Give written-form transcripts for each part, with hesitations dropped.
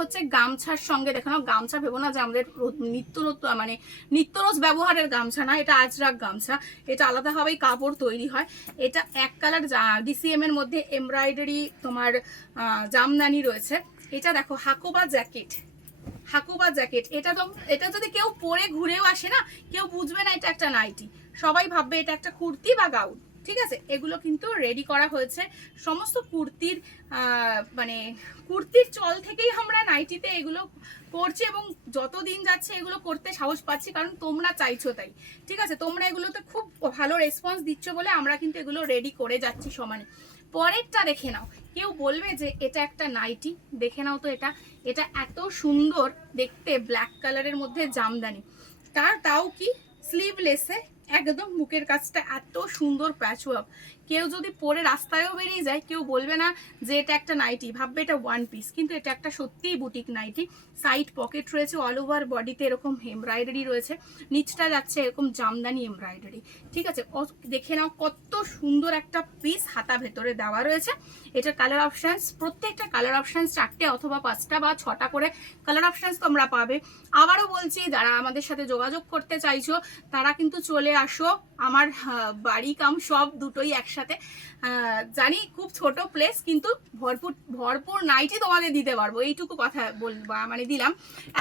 হচ্ছে গামছার সঙ্গে, দেখো না, গামছা ভেবো না যে আমাদের নিত্যরোজ ব্যবহারের গামছা না, এটা আজরাক গামছা। এটা আলাদাভাবেই কাপড় তৈরি হয়। এটা এক কালার ডিসিএম এর মধ্যে এমব্রয়ডারি তোমার জামদানি রয়েছে। এটা দেখো হাকোবা জ্যাকেট, হাকুবা জ্যাকেট। এটা যদি কেউ পরে ঘুরেও আসে না, কেউ বুঝবে না এটা একটা নাইটি, সবাই ভাববে এটা একটা কুর্তি বা গাউন। ঠিক আছে, এগুলো কিন্তু রেডি করা হয়েছে সমস্ত কুর্তির মানে কুর্তির চল থেকেই আমরা নাইটিতে এগুলো করছি, এবং যতদিন যাচ্ছে এগুলো করতে সাহস পাচ্ছি, কারণ তোমরা চাইছো তাই। ঠিক আছে, তোমরা এগুলোতে খুব ভালো রেসপন্স দিচ্ছ বলে আমরা কিন্তু এগুলো রেডি করে যাচ্ছি সমানে। পরেরটা দেখে নাও, কেউ বলবে যে এটা একটা নাইটি, দেখে নাও তো এটা, এটা এত সুন্দর দেখতে, ব্ল্যাক কালারের মধ্যে জামদানি, তাও কি স্লিভলেসে, একদম মুখের কাছটা এত সুন্দর প্যাচওয়ার্ক। কেউ যদি পরে রাস্তায়ও বেরিয়ে যায়, কেউ বলবে না যে এটা একটা নাইটি, ভাববে এটা ওয়ান পিস, কিন্তু এটা একটা সত্যিই বুটিক নাইটি। সাইড পকেট রয়েছে, অল ওভার বডিতে এরকম এমব্রয়ডারি রয়েছে, নিচটা যাচ্ছে এরকম জামদানি এমব্রয়ডারি। ঠিক আছে, দেখে নাও কত সুন্দর একটা পিস হাতা ভেতরে দেওয়া রয়েছে। এটা কালার অপশানস, প্রত্যেকটা কালার অপশানস 4টে অথবা 5টা বা 6টা করে কালার অপশানস তোমরা পাবে। আবারও বলছি, যারা আমাদের সাথে যোগাযোগ করতে চাইছো তারা কিন্তু চলে আসো, আমার বাড়ি কাম সব দুটোই একসাথে। জানি খুব ছোট প্লেস, কিন্তু ভরপুর ভরপুর নাইটি তোমাদের দিতে পারবো, এইটুকু কথা মানে দিলাম।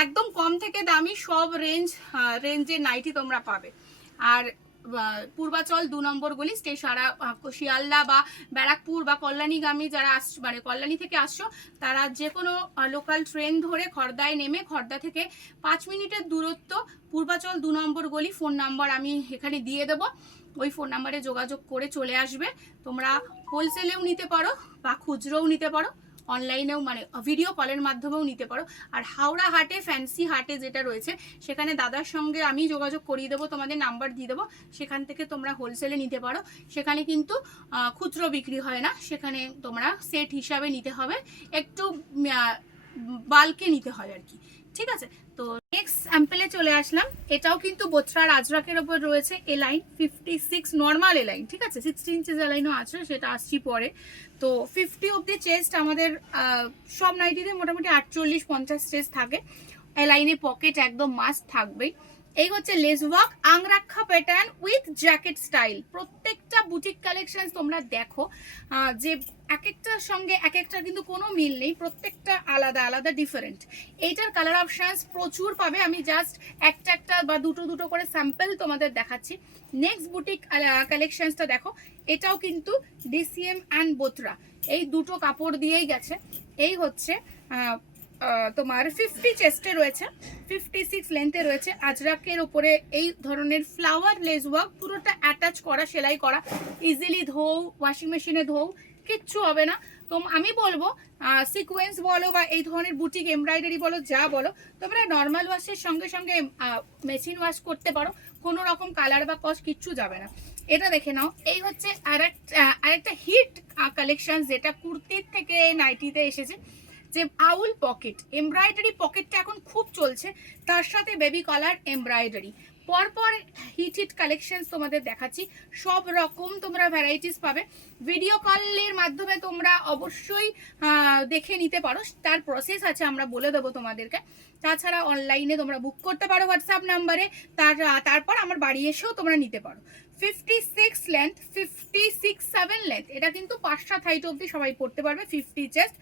একদম কম থেকে দামি সব রেঞ্জের নাইটি তোমরা পাবে। আর পূর্বাচল 2 নম্বর গলি, শিয়ালদা বা ব্যারাকপুর বা কল্যাণীগামী যারা মানে কল্যাণী থেকে আসছো, তারা যে কোনো লোকাল ট্রেন ধরে খড়দায় নেমে, খড়দা থেকে 5 মিনিটের দূরত্ব, পূর্বাচল 2 নম্বর গলি। ফোন নাম্বার আমি এখানে দিয়ে দেবো, ওই ফোন নাম্বারে যোগাযোগ করে চলে আসবে। তোমরা হোলসেলেও নিতে পারো বা খুচরোও নিতে পারো, অনলাইনেও মানে ভিডিও কলের মাধ্যমেও নিতে পারো। আর হাওড়া হাটে, ফ্যান্সি হাটে যেটা রয়েছে, সেখানে দাদার সঙ্গে আমি যোগাযোগ করিয়ে দেবো, তোমাদের নাম্বার দিয়ে দেবো, সেখান থেকে তোমরা হোলসেলে নিতে পারো। সেখানে কিন্তু খুচরো বিক্রি হয় না, সেখানে তোমরা সেট হিসাবে নিতে হবে, একটু বাল্কে নিতে হয় আর কি। ঠিক আছে, তো নেক্সট স্যাম্পলে চলে আসলাম। এটাও কিন্তু বোথরার আজরাকের ওপর রয়েছে, এলাইন 56 নর্মাল এলাইন। ঠিক আছে, 60 ইঞ্চেস এলাইনও আছে, সেটা আসছি পরে। তো 50 অব্দি চেস্ট আমাদের সব নাইটিতে মোটামুটি 48-50 চেস্ট থাকে। এলাইনে পকেট একদম মাস্ট থাকবেই। এই হচ্ছে lace work angrakha pattern with jacket style. প্রত্যেকটা বুটিক কালেকশন তোমরা দেখো যে এক একটার সঙ্গে এক একটা কিন্তু কোনো মিল নেই, প্রত্যেকটা আলাদা আলাদা ডিফারেন্ট। এইটার কালার অপশানস প্রচুর পাবে, আমি জাস্ট একটা বা দুটো করে স্যাম্পল তোমাদের দেখাচ্ছি। নেক্সট বুটিক কালেকশনসটা দেখো, এটাও কিন্তু ডিসিএম অ্যান্ড বোথরা, এই দুটো কাপড় দিয়েই গেছে। এই হচ্ছে তোমার 50 চেস্টে রয়েছে, 56 লেন্থে রয়েছে, আজরাকের উপরে এই ধরনের ফ্লাওয়ার লেস ওয়ার্ক, পুরোটা অ্যাটাচ করা, সেলাই করা, ইজিলি ধোও, ওয়াশিং মেশিনে ধোও, কিচ্ছু হবে না। তো আমি বলবো সিকোয়েন্স বলো বা এই ধরনের বুটিক এমব্রয়ডারি বলো, যা বলো, তোমরা নর্মাল ওয়াশের সঙ্গে সঙ্গে মেশিন ওয়াশ করতে পারো, কোনো রকম কালার বা কস্ট কিচ্ছু যাবে না। এটা দেখে নাও, এই হচ্ছে আরেকটা হিট কালেকশন, যেটা কুর্তির থেকে নাইটিতে এসেছে, যে আউল পকেট এমব্রয়ডারি। পকেটটা এখন খুব চলছে, তার সাথে বেবি কলার এমব্রয়ডারি। পরপর হিট কালেকশন তোমাদের দেখাচ্ছি, সব রকম তোমরা ভ্যারাইটিস পাবে। ভিডিও কলের মাধ্যমে তোমরা অবশ্যই দেখে নিতে পারো, তার প্রসেস আছে, আমরা বলে দেবো তোমাদেরকে। তাছাড়া অনলাইনে তোমরা বুক করতে পারো হোয়াটসঅ্যাপ নাম্বারে, তারপর আমার বাড়ি এসেও তোমরা নিতে পারো। 56 লেন্থ, 56-7 লেন্থ, এটা কিন্তু 5-7 হাইট অব্দি সবাই পড়তে পারবে। 50 চেস্ট,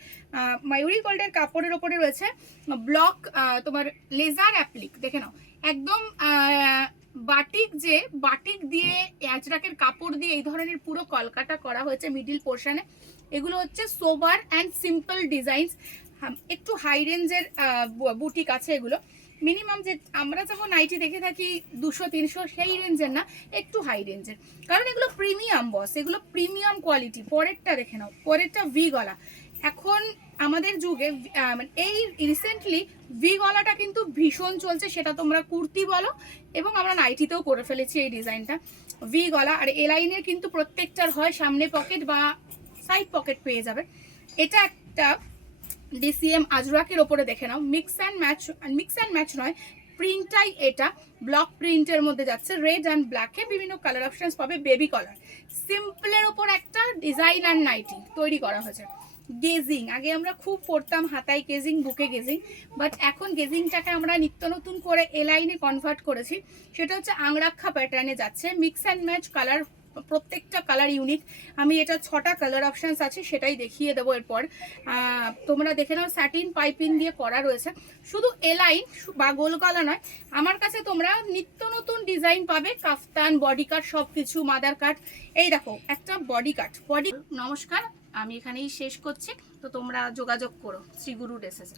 ময়ূরী গোল্ডের কাপড়ের ওপরে রয়েছে ব্লক তোমার লেজার অ্যাপ্লিক, দেখে নাও একদম বাটিক, যে বাটিক দিয়ে আজরাকের কাপড় দিয়ে এই ধরনের পুরো কলকাটা করা হয়েছে মিডিল পোর্শনে। এগুলো হচ্ছে সোবার অ্যান্ড সিম্পল ডিজাইনস, একটু হাই রেঞ্জের বুটিক আছে এগুলো। মিনিমাম যে আমরা যখন নাইটি দেখে থাকি 200-300 সেই রেঞ্জের না, একটু হাই রেঞ্জের, কারণ এগুলো প্রিমিয়াম বস, এগুলো প্রিমিয়াম কোয়ালিটি। পরেরটা দেখে নাও, পরেরটা ভি গলা। এখন আমাদের যুগে এই রিসেন্টলি ভি গলাটা কিন্তু ভীষণ চলছে, সেটা তোমরা কুর্তি বলো, এবং আমরা নাইটিতেও করে ফেলেছি এই ডিজাইনটা, ভি গলা। আর এ লাইনের কিন্তু প্রত্যেকটার হয় সামনে পকেট বা সাইড পকেট পেয়ে যাবে। এটা একটা ডিসিএম আজরাকের ওপরে দেখে নাও, মিক্স অ্যান্ড ম্যাচ নয়, প্রিন্টটাই এটা ব্লক প্রিন্টের মধ্যে যাচ্ছে, রেড অ্যান্ড ব্ল্যাকে বিভিন্ন কালার অপশনস পাবে। বেবি কলার সিম্পলের ওপর একটা ডিজাইন অ্যান্ড নাইটি তৈরি করা হয়েছে। গেজিং। আগে আমরা খুব পড়তাম হাতায় গেজিং, বুকে গেজিং, বাট এখন গেজিংটাকে আমরা নিত্য নতুন করে এলাইনে কনভার্ট করেছি। সেটা হচ্ছে আংরাক্ষা প্যাটার্নে যাচ্ছে, মিক্স অ্যান্ড ম্যাচ কালার, প্রত্যেকটা কালার ইউনিক। আমি এটা 6টা কালার অপশানস আছে, সেটাই দেখিয়ে দেবো এরপর। তোমরা দেখে নাও, স্যাটিন পাইপিং দিয়ে করা রয়েছে, শুধু এলাইন বা গোল গলা নয়। আমার কাছে তোমরা নিত্য নতুন ডিজাইন পাবে, কাফতান, বডি কাট, সব কিছু, মাদার কাট। এই দেখো একটা বডি কাট, নমস্কার, আমি এখানেই শেষ করছি। তো তোমরা যোগাযোগ করো শ্রীগুরু ড্রেসেসে।